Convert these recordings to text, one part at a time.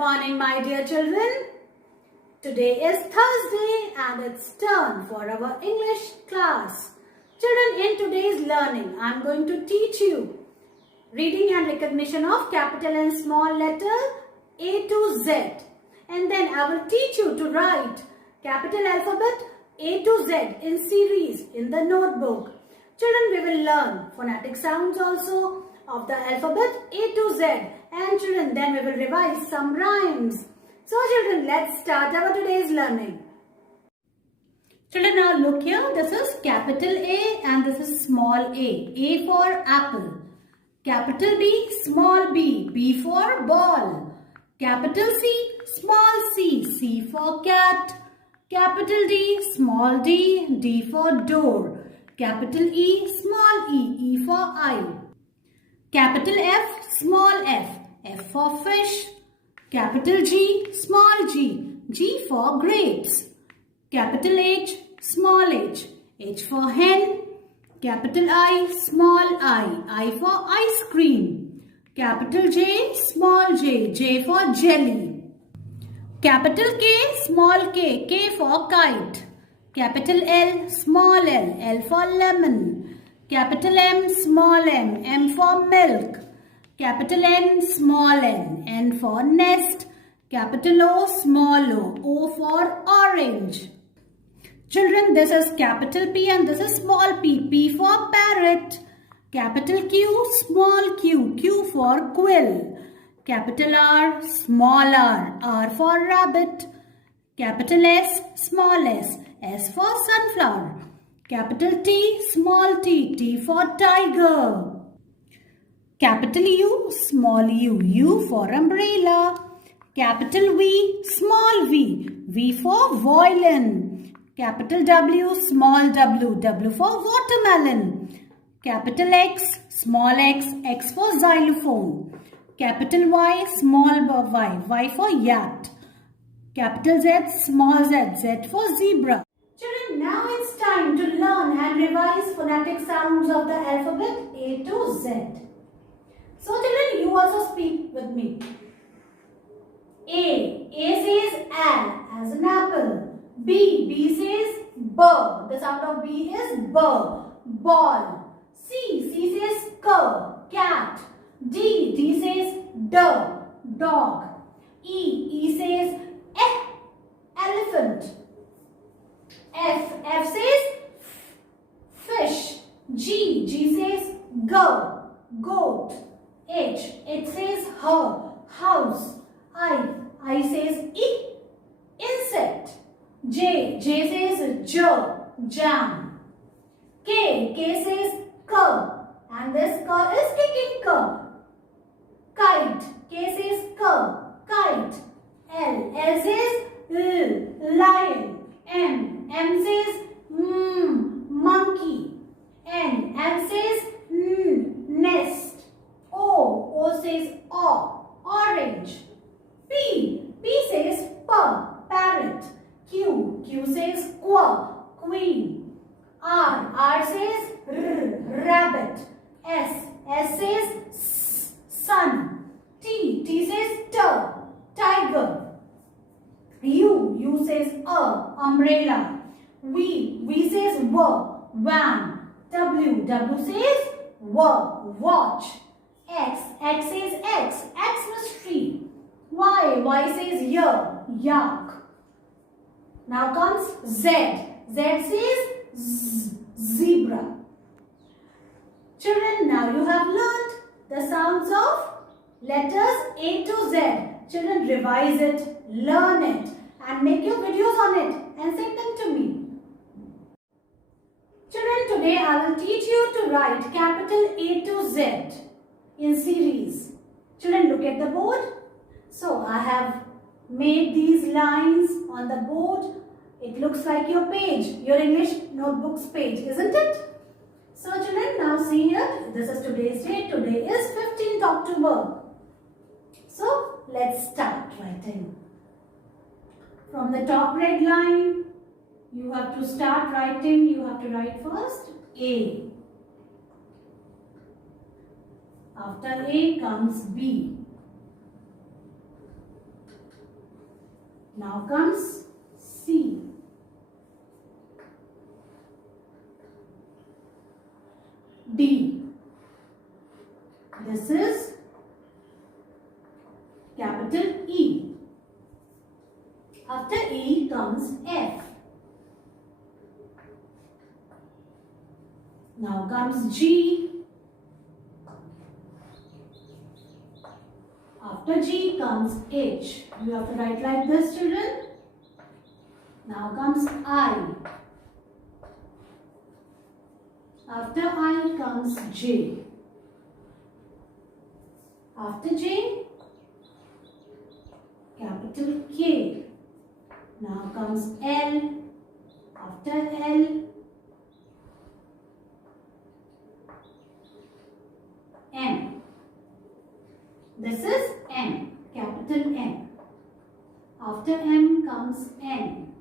morning, my dear children. Today is Thursday and it's turn for our English class. Children, in today's learning, I am going to teach you reading and recognition of capital and small letter A to Z. And then I will teach you to write capital alphabet A to Z in series in the notebook. Children, we will learn phonetic sounds also of the alphabet A to Z. And children, then we will revise some rhymes. So children, let's start our today's learning. Children, now look here. This is capital A and this is small a. A for apple. Capital B, small b. B for ball. Capital C, small c. C for cat. Capital D, small d. D for door. Capital E, small e. E for eye. Capital F, small f. F for fish. Capital G, small g. G for grapes. Capital H, small h. H for hen. Capital I, small I. I for ice cream. Capital J, small j. J for jelly. Capital K, small k. K for kite. Capital L, small l. L for lemon. Capital M, small m. M for milk. Capital N, small n. N for nest. Capital O, small o. O for orange. Children, this is capital P and this is small p. P for parrot. Capital Q, small q. Q for quill. Capital R, small r. R for rabbit. Capital S, small s. S for sunflower. Capital T, small t. T for tiger. Capital U, small u. U for umbrella. Capital V, small v. V for violin. Capital W, small w. W for watermelon. Capital X, small x. X for xylophone. Capital Y, small y. Y for yacht. Capital Z, small z. Z for zebra. Children, now it's time to learn and revise phonetic sounds of the alphabet A to Z. So children, you also speak with me. A. A says al, as an apple. B. B says b. The sound of B is b. Ball. C. C says k. Cat. D. D says d. Dog. E. E says eh. Elephant. F. F says fish. G. G says go. Goat. H. H says her. House. I says I. Insect. J. J says jam. K. K says k. And this k is kicking k. Kite. K says kite. L. L says lion. M says monkey. N says nest. O says orange. P says parrot. Q says queen. R says rabbit. S says sun. T says tiger. U says umbrella. V says van. W says watch. X says Xmas tree. Y says yak. Now comes Z. Z says zebra. Children, now you have learnt the sounds of letters A to Z. Children, revise it, learn it and make your videos on it and send them to me. Children, today I will teach you to write capital A to Z in series. Children, look at the board. So, I have made these lines on the board. It looks like your page, your English notebook's page, isn't it? So, children, now see here. This is today's date. Today is 15th October. So, let's start writing. From the top red line, you have to start writing. You have to write first A. After A comes B. Now comes C. D. This is capital E. After E comes F. Now comes G. After G comes H. You have to write like this, children. Now comes I. After I comes J. After J, capital K. Now comes L. After L, M. This is M, capital M. After M comes N.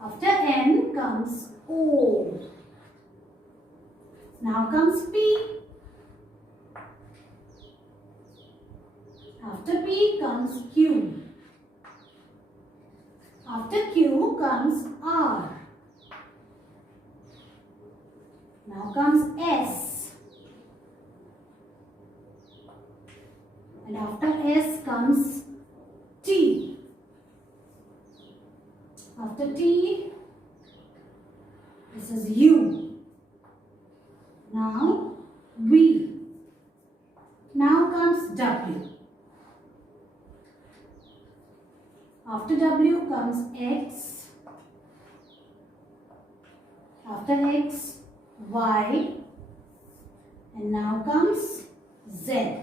After N comes O. Now comes P. After P comes Q. After Q comes R. Now comes S. And after S comes T. After T, this is U. Now V. Now comes W. After W comes X. After X, Y. And now comes Z.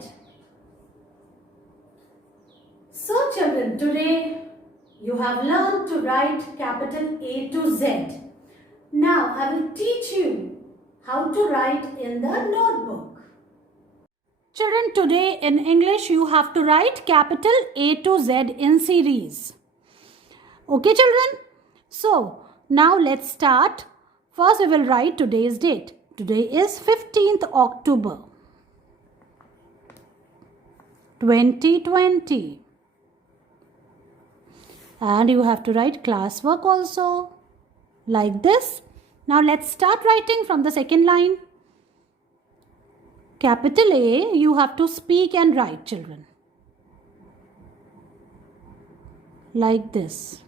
So children, today you have learned to write capital A to Z. Now I will teach you how to write in the notebook. Children, today in English you have to write capital A to Z in series. Okay children? So now let's start. First we will write today's date. Today is 15th October 2020. And you have to write classwork also like this. Now let's start writing from the second line. Capital A, you have to speak and write, children. Like this.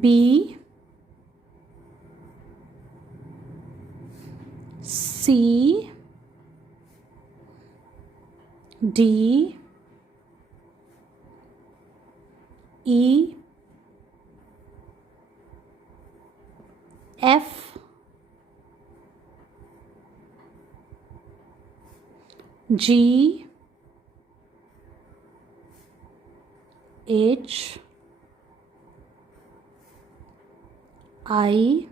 B, C, D, E, F, G, H, I,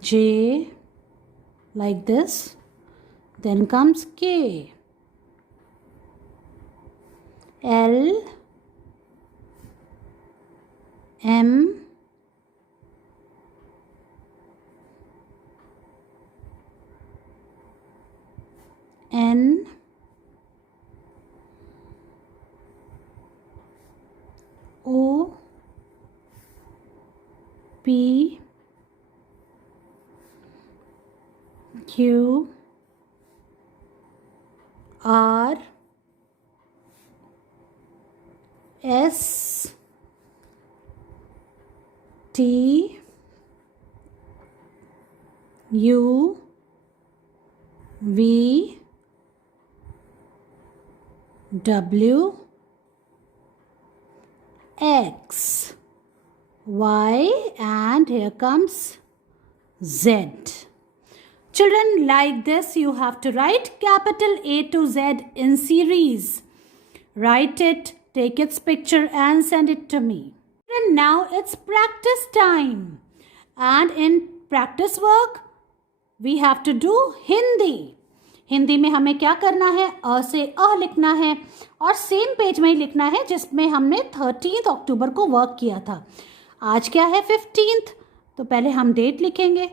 J, like this. Then comes K, L, M, N, O, P, Q, R, S, T, U, V, W, X, Y, and here comes Z. Children, like this you have to write capital A to Z in series. Write it, take its picture and send it to me. And now it's practice time. And in practice work, we have to do Hindi. Hindi में हमें क्या करना है? अ से अ लिखना है और same page में ही लिखना है जिसमें हमने 13 अक्टूबर को वर्क किया था. आज क्या है 15th, तो पहले हम डेट लिखेंगे.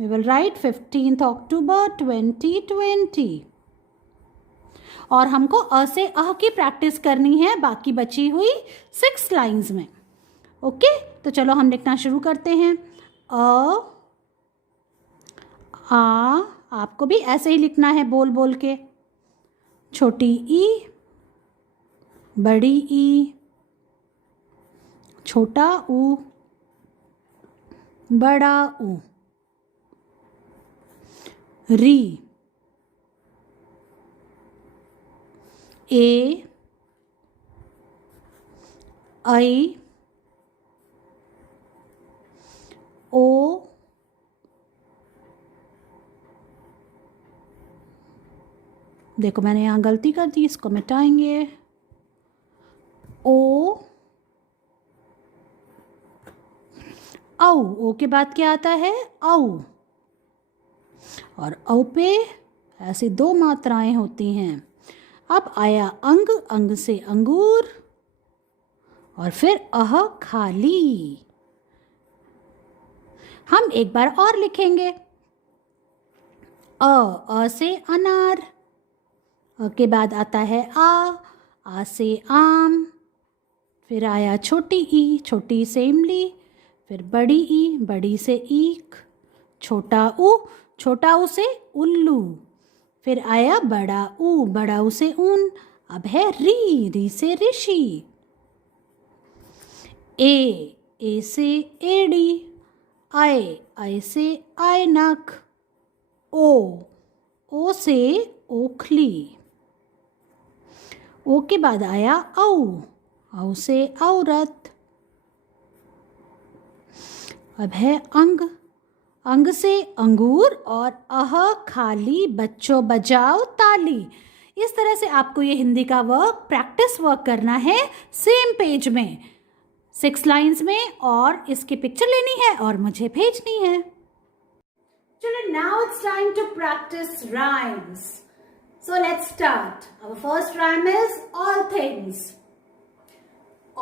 We will write 15th October 2020. और हमको अ से अह की प्रैक्टिस करनी है बाकी बची हुई 6 लाइन्स में. ओके, तो चलो हम लिखना शुरू करते हैं. अ, आ, आपको भी ऐसे ही लिखना है बोल बोल के. छोटी ई, बड़ी ई, छोटा ऊ, बड़ा ऊ. री, ए, आई, ओ, देखो मैंने यहाँ गलती कर दी, इसको मिटाएंगे. ओ, औ. ओ के बाद क्या आता है? औ. और औ पे ऐसी 2 मात्राएं होती हैं. अब आया अंग, अंग से अंगूर, और फिर अह खाली. हम एक बार और लिखेंगे. अ से अनार. अ के बाद आता है आ से आम. फिर आया छोटी ई, छोटी से इमली. फिर बड़ी ई, बड़ी से ईख. छोटा ऊ से उल्लू. फिर आया बड़ा ऊ, बड़ा ऊ से ऊन. अब है री, री से ऋषि. ए से एड़ी. आय से ऐनक. ओ से ओखली. ओ के बाद आया औ से औरत. अब है अंग, अंग से अंगूर. और अह खाली, बच्चों बजाओ ताली. इस तरह से आपको ये हिंदी का वर्क, प्रैक्टिस वर्क करना है सेम पेज में 6 लाइन्स में. और इसकी पिक्चर लेनी है और मुझे भेजनी है. Children, now it's time to practice rhymes. So let's start. Our first rhyme is all things.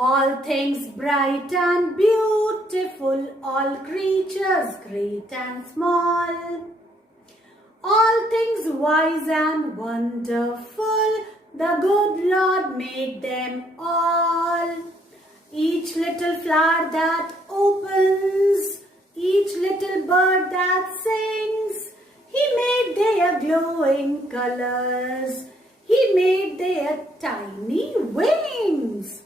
All things bright and beautiful, all creatures great and small. All things wise and wonderful, the good Lord made them all. Each little flower that opens, each little bird that sings, He made their glowing colors, He made their tiny wings.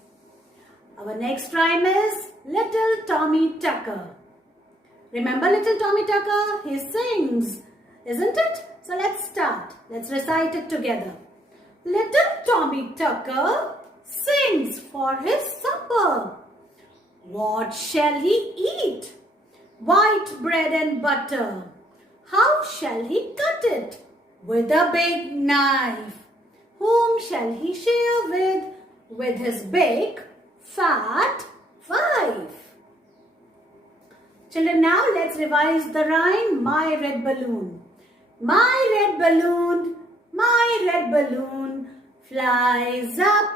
Our next rhyme is Little Tommy Tucker. Remember Little Tommy Tucker? He sings, isn't it? So let's start. Let's recite it together. Little Tommy Tucker sings for his supper. What shall he eat? White bread and butter. How shall he cut it? With a big knife. Whom shall he share with? With his big, fat wife. Children, now let's revise the rhyme. My red balloon. My red balloon, my red balloon flies up,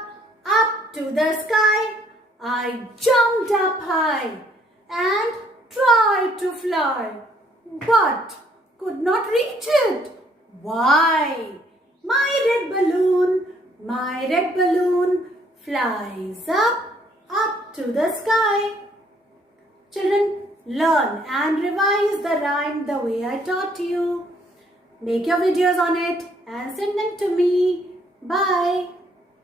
up to the sky. I jumped up high and tried to fly, but could not reach it. Why? My red balloon flies up, up to the sky. Children, learn and revise the rhyme the way I taught you. Make your videos on it and send them to me. Bye.